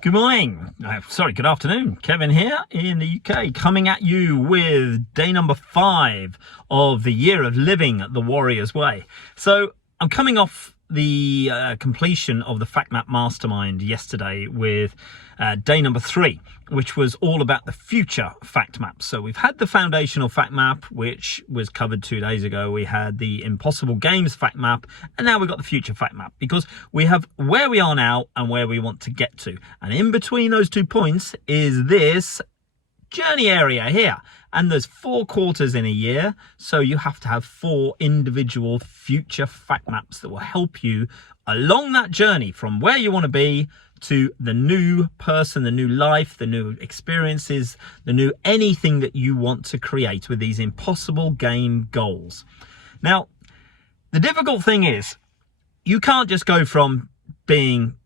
Good morning. Good afternoon. Kevin here in the UK, coming at you with day number 5 of the year of living the Warrior's Way. So I'm coming off the completion of the Fact Map Mastermind yesterday with day number 3, which was all about the future fact map. So we've had the foundational fact map, which was covered 2 days ago. We had the impossible games fact map, and now we've got the future fact map, because we have where we are now and where we want to get to. And in between those 2 points is this journey area here. And there's 4 quarters in a year, so you have to have 4 individual future fact maps that will help you along that journey from where you want to be to the new person, the new life, the new experiences, the new anything that you want to create with these impossible game goals. Now, the difficult thing is you can't just go from being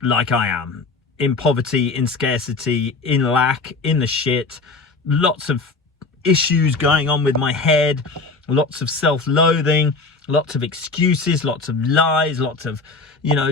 like I am, in poverty, in scarcity, in lack, in the shit, lots of issues going on with my head, lots of self-loathing, lots of excuses, lots of lies, lots of,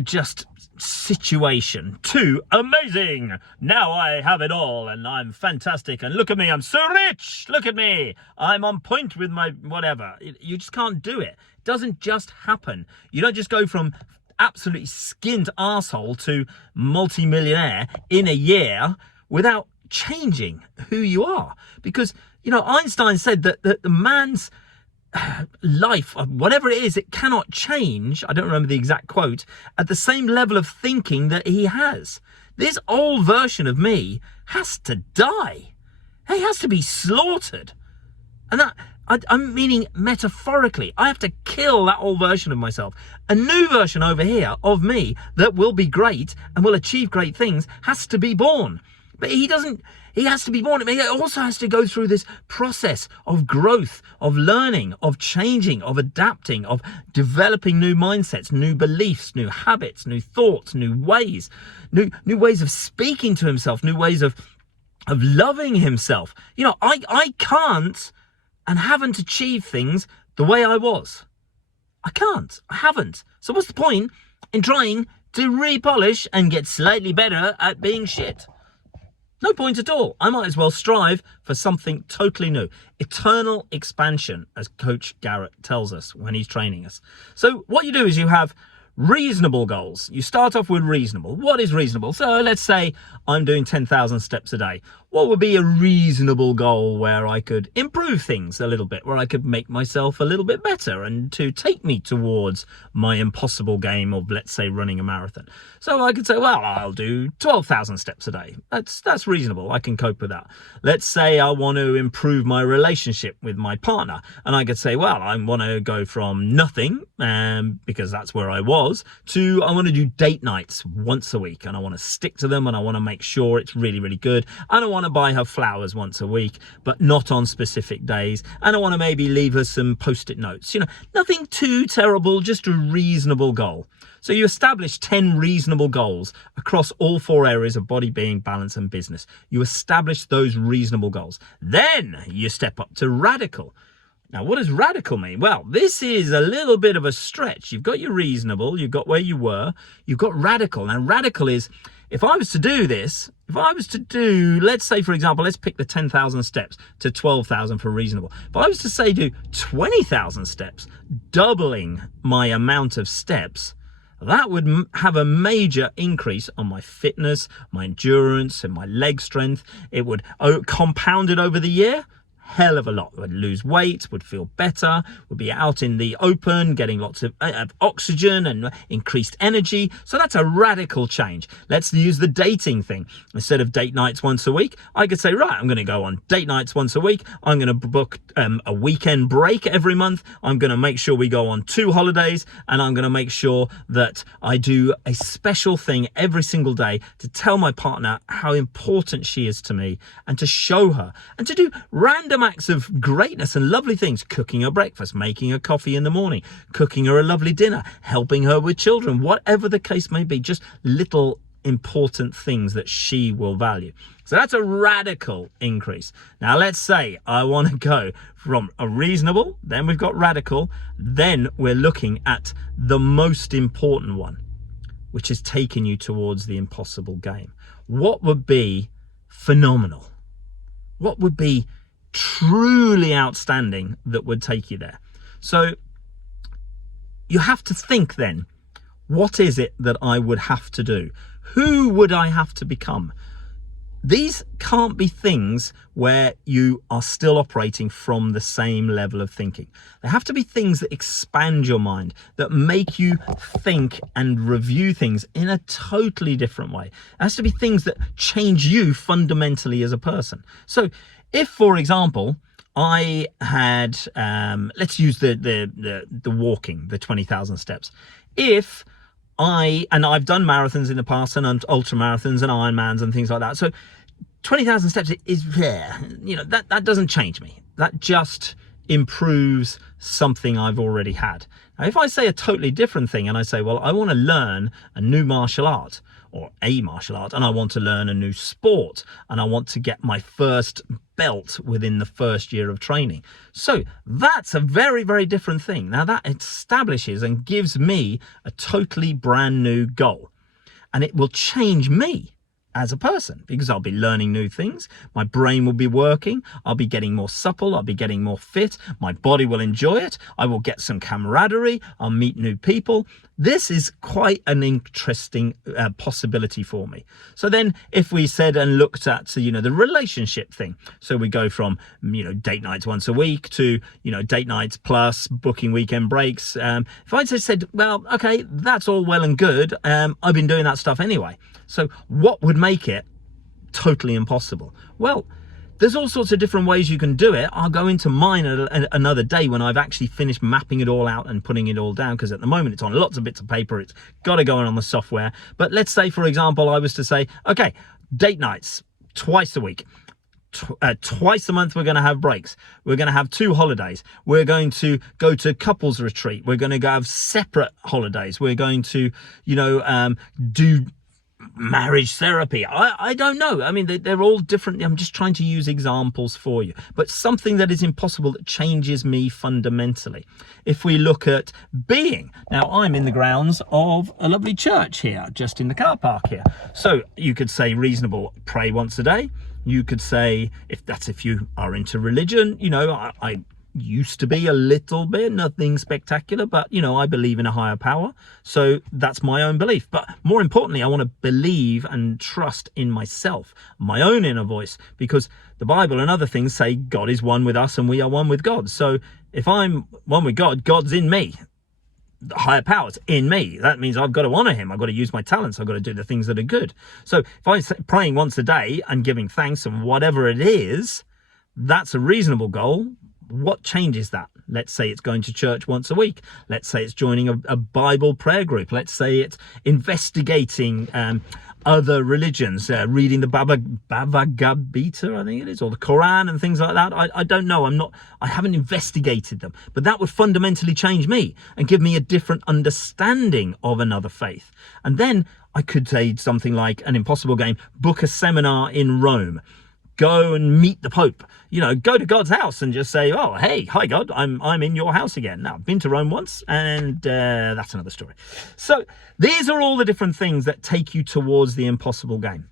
just situation, to amazing. Now I have it all and I'm fantastic and look at me, I'm so rich. Look at me. I'm on point with my whatever. You just can't do it. It doesn't just happen. You don't just go from absolutely skint arsehole to multi-millionaire in a year without changing who you are. Because, Einstein said that the man's life, whatever it is, it cannot change, I don't remember the exact quote, at the same level of thinking that he has. This old version of me has to die. He has to be slaughtered. And that, I'm meaning metaphorically. I have to kill that old version of myself. A new version over here of me that will be great and will achieve great things has to be born. But he has to be born. He also has to go through this process of growth, of learning, of changing, of adapting, of developing new mindsets, new beliefs, new habits, new thoughts, new ways, new ways of speaking to himself, new ways of loving himself. I can't and haven't achieved things the way I was. I can't. I haven't. So what's the point in trying to repolish and get slightly better at being shit? No point at all. I might as well strive for something totally new. Eternal expansion, as Coach Garrett tells us when he's training us. So what you do is you have reasonable goals. You start off with reasonable. What is reasonable? So let's say I'm doing 10,000 steps a day. What would be a reasonable goal where I could improve things a little bit, where I could make myself a little bit better and to take me towards my impossible game of, let's say, running a marathon? So I could say, well, I'll do 12,000 steps a day. That's reasonable. I can cope with that. Let's say I want to improve my relationship with my partner. And I could say, well, I want to go from nothing, because that's where I was, to I want to do date nights once a week. And I want to stick to them and I want to make sure it's really, really good. And I want to buy her flowers once a week, but not on specific days. And I want to maybe leave her some post-it notes. Nothing too terrible, just a reasonable goal. So you establish 10 reasonable goals across all 4 areas of body, being, balance, and business. You establish those reasonable goals. Then you step up to radical. Now, what does radical mean? Well, this is a little bit of a stretch. You've got your reasonable, you've got where you were, you've got radical. Now, radical is, if I was to do this, let's say, for example, let's pick the 10,000 steps to 12,000 for reasonable. If I was to say do 20,000 steps, doubling my amount of steps, that would have a major increase on my fitness, my endurance, and my leg strength. It would compound it over the year. Hell of a lot. Would lose weight, would feel better, would be out in the open, getting lots of oxygen and increased energy. So that's a radical change. Let's use the dating thing. Instead of date nights once a week, I could say, right, I'm going to go on date nights once a week. I'm going to book a weekend break every month. I'm going to make sure we go on 2 holidays, and I'm going to make sure that I do a special thing every single day to tell my partner how important she is to me, and to show her, and to do random acts of greatness and lovely things. Cooking her breakfast, making her coffee in the morning, cooking her a lovely dinner, helping her with children, whatever the case may be. Just little important things that she will value. So that's a radical increase. Now let's say I want to go from a reasonable, then we've got radical, then we're looking at the most important one. which has taken you towards the impossible game? What would be phenomenal? What would be truly outstanding that would take you there? So you have to think then, what is it that I would have to do? Who would I have to become? These can't be things where you are still operating from the same level of thinking. They have to be things that expand your mind, that make you think and review things in a totally different way. It has to be things that change you fundamentally as a person. So if, for example, I had, let's use the walking, the 20,000 steps. I've done marathons in the past and ultra marathons and Ironmans and things like that. So 20,000 steps is rare. That doesn't change me. That just improves something I've already had. Now, if I say a totally different thing and I say, well, I want to learn a new martial art or a martial art, and I want to learn a new sport, and I want to get my first belt within the first year of training. So that's a very, very different thing. Now that establishes and gives me a totally brand new goal, and it will change me as a person, because I'll be learning new things. My brain will be working. I'll be getting more supple. I'll be getting more fit. My body will enjoy it. I will get some camaraderie. I'll meet new people. This is quite an interesting possibility for me. So then if we said and looked at, the relationship thing, so we go from, date nights once a week to, date nights plus booking weekend breaks. If I just said, well, okay, that's all well and good. I've been doing that stuff anyway. So what would make it totally impossible? Well, there's all sorts of different ways you can do it. I'll go into mine another day when I've actually finished mapping it all out and putting it all down, because at the moment it's on lots of bits of paper. It's got to go on the software. But let's say, for example, I was to say, okay, date nights twice a week. Twice a month we're going to have breaks. We're going to have 2 holidays. We're going to go to couples retreat. We're going to go have separate holidays. We're going to, do marriage therapy. I don't know. I mean, they're all different. I'm just trying to use examples for you, but something that is impossible that changes me fundamentally. If we look at being, now I'm in the grounds of a lovely church here, just in the car park here. So you could say reasonable, pray once a day. You could say, if you are into religion, I used to be a little bit, nothing spectacular, but I believe in a higher power, so that's my own belief. But more importantly, I want to believe and trust in myself, my own inner voice, because the Bible and other things say God is one with us and we are one with God. So if I'm one with God, God's in me, the higher power's in me. That means I've got to honor him. I've got to use my talents. I've got to do the things that are good. So if I'm praying once a day and giving thanks and whatever it is, that's a reasonable goal. What changes that? Let's say it's going to church once a week. Let's say it's joining a Bible prayer group. Let's say it's investigating other religions, reading the Bhagavad Gita, I think it is, or the Quran and things like that. I don't know. I haven't investigated them, but that would fundamentally change me and give me a different understanding of another faith. And then I could say something like an impossible game, book a seminar in Rome. Go and meet the Pope, go to God's house and just say, oh, hey, hi, God, I'm in your house again. Now, I've been to Rome once, and that's another story. So these are all the different things that take you towards the impossible game.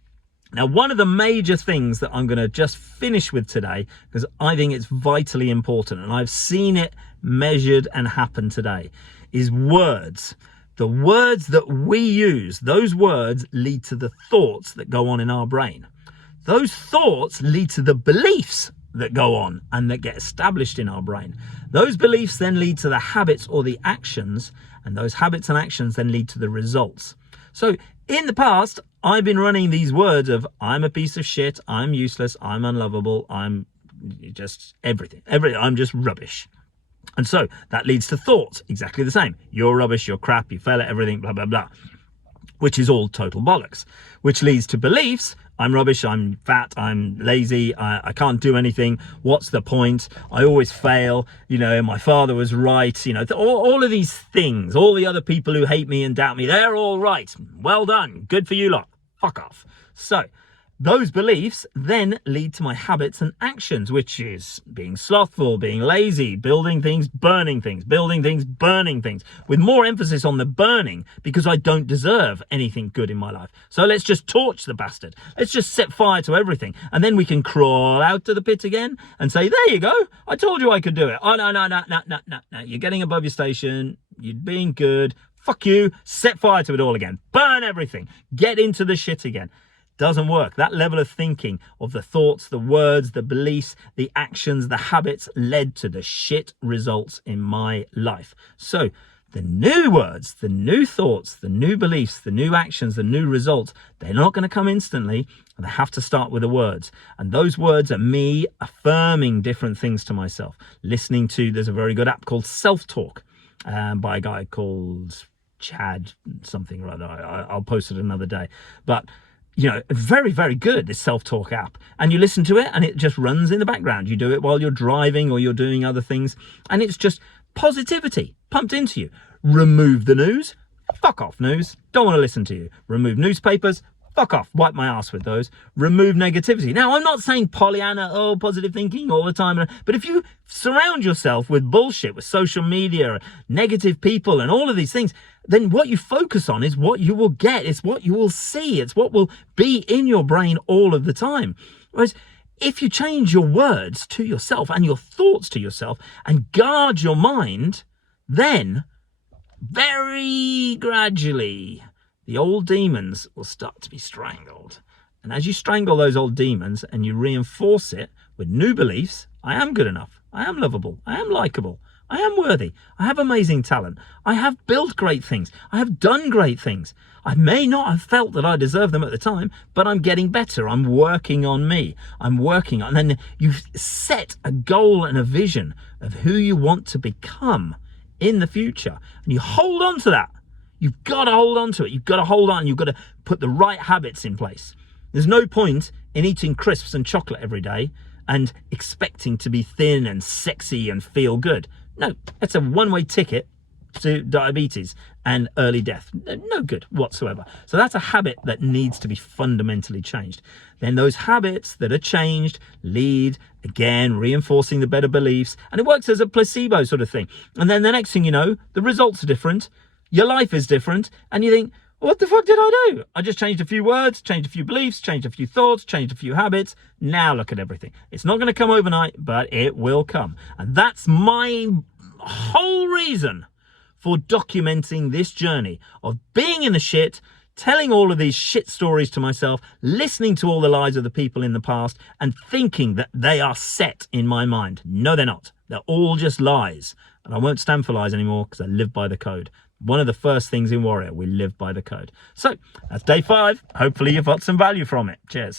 Now, one of the major things that I'm going to just finish with today, because I think it's vitally important, and I've seen it measured and happen today, is words. The words that we use, those words lead to the thoughts that go on in our brain. Those thoughts lead to the beliefs that go on and that get established in our brain. Those beliefs then lead to the habits or the actions, and those habits and actions then lead to the results. So in the past, I've been running these words of I'm a piece of shit, I'm useless, I'm unlovable, I'm just everything, I'm just rubbish. And so that leads to thoughts, exactly the same. You're rubbish, you're crap, you fail at everything, blah, blah, blah, which is all total bollocks, which leads to beliefs. I'm rubbish, I'm fat, I'm lazy, I can't do anything, what's the point, I always fail, my father was right, all of these things, all the other people who hate me and doubt me, they're all right, well done, good for you lot, fuck off. So Those beliefs then lead to my habits and actions, which is being slothful, being lazy, building things, burning things, building things, burning things, with more emphasis on the burning because I don't deserve anything good in my life. So let's just torch the bastard. Let's just set fire to everything. And then we can crawl out to the pit again and say, there you go. I told you I could do it. Oh, no. You're getting above your station. You're being good. Fuck you. Set fire to it all again. Burn everything. Get into the shit again. Doesn't work. That level of thinking, of the thoughts, the words, the beliefs, the actions, the habits led to the shit results in my life. So the new words, the new thoughts, the new beliefs, the new actions, the new results, they're not going to come instantly. They have to start with the words. And those words are me affirming different things to myself. Listening to, there's a very good app called Self-Talk by a guy called Chad something or other. I'll post it another day. But you know, very, very good, this self-talk app. And you listen to it and it just runs in the background. You do it while you're driving or you're doing other things. And it's just positivity pumped into you. Remove the news. Fuck off, news. Don't want to listen to you. Remove newspapers. Fuck off. Wipe my ass with those. Remove negativity. Now, I'm not saying Pollyanna, oh, positive thinking all the time. But if you surround yourself with bullshit, with social media, negative people and all of these things, then what you focus on is what you will get. It's what you will see. It's what will be in your brain all of the time. Whereas if you change your words to yourself and your thoughts to yourself and guard your mind, then very gradually the old demons will start to be strangled. And as you strangle those old demons and you reinforce it with new beliefs, I am good enough, I am lovable, I am likable, I am worthy, I have amazing talent, I have built great things, I have done great things. I may not have felt that I deserved them at the time, but I'm getting better, I'm working on me, I'm working on, and then you set a goal and a vision of who you want to become in the future, and you hold on to that. You've got to hold on to it. You've got to hold on. You've got to put the right habits in place. There's no point in eating crisps and chocolate every day and expecting to be thin and sexy and feel good. No, that's a one-way ticket to diabetes and early death. No good whatsoever. So that's a habit that needs to be fundamentally changed. Then those habits that are changed lead, again, reinforcing the better beliefs, and it works as a placebo sort of thing. And then the next thing you know, the results are different. Your life is different, and you think, what the fuck did I do? I just changed a few words, changed a few beliefs, changed a few thoughts, changed a few habits. Now look at everything. It's not going to come overnight, but it will come. And that's my whole reason for documenting this journey of being in the shit, telling all of these shit stories to myself, listening to all the lies of the people in the past, and thinking that they are set in my mind. No, they're not. They're all just lies. And I won't stand for lies anymore because I live by the code. One of the first things in Warrior, we live by the code. So that's day 5. Hopefully you've got some value from it. Cheers.